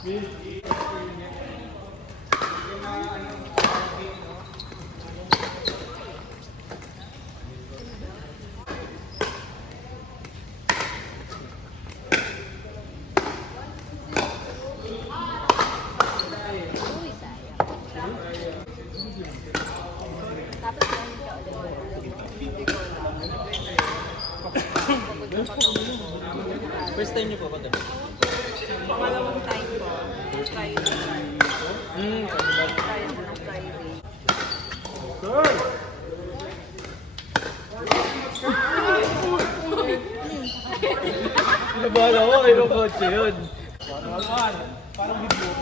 Uy, sayang. Tapos meron ka ulit. First time niyo po ba ito? Pangalawang time ko. Friday. Friday ng Friday. Nabahala ko, kayo kotse yun. Parang video.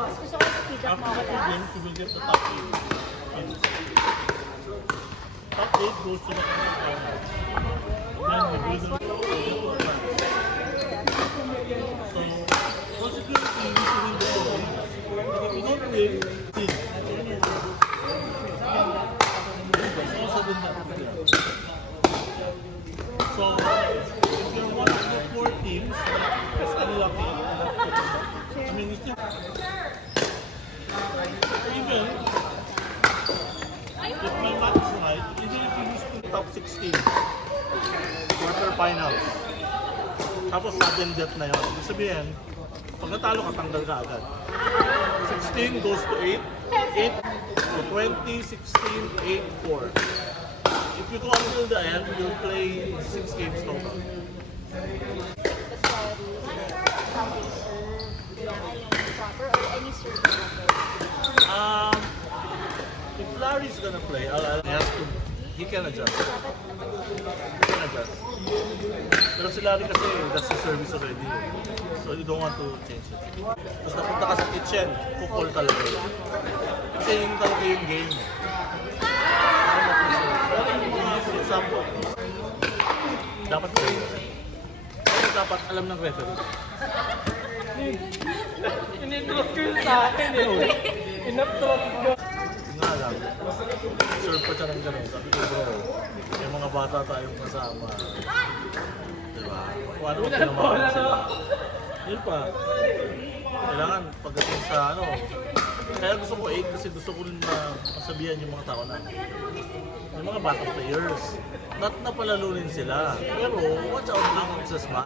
Mas gusto ko i-feedback mo ako lahat. You will get the top 8. Top 8 goes to the final. Then we will get to France. So, possibility we should win the game. If we don't win, team. So, if you're one of the 4 teams, that's unlucky. I mean, it's just even if my math is right, even if you lose to top 16 quarterfinals, tapos sudden death na yun, ibig sabihin, pag natalo ka, tanggal ka agad. 16 goes to 8, 8 to 20, 16, 8, 4. If you go until the end, you'll play 6 games total. Proper or any certain If Larry's gonna play, he can adjust. He can adjust. Pero si Larry kasi, that's the service already. So you don't want to change it. Tapos napunta ka sa kitchen, kukol talaga yun. Kasi yun talaga yung game. For example, dapat player. Pero dapat alam ng referee. In-interrupt ko yun sa akin eh. In-interrupt ko. Nga lang, serve pa siya ng gano'n. Sabi ko, bro, may mga bata tayong kasama. Diba? Kung ano ang pinamahan sila. Yun pa. Kailangan pagdating sa ano. Kaya gusto ko 8 kasi gusto ko rin masabihan yung mga tao na may mga batang players. Not na palalunin sila. Pero watch out lang sa smash.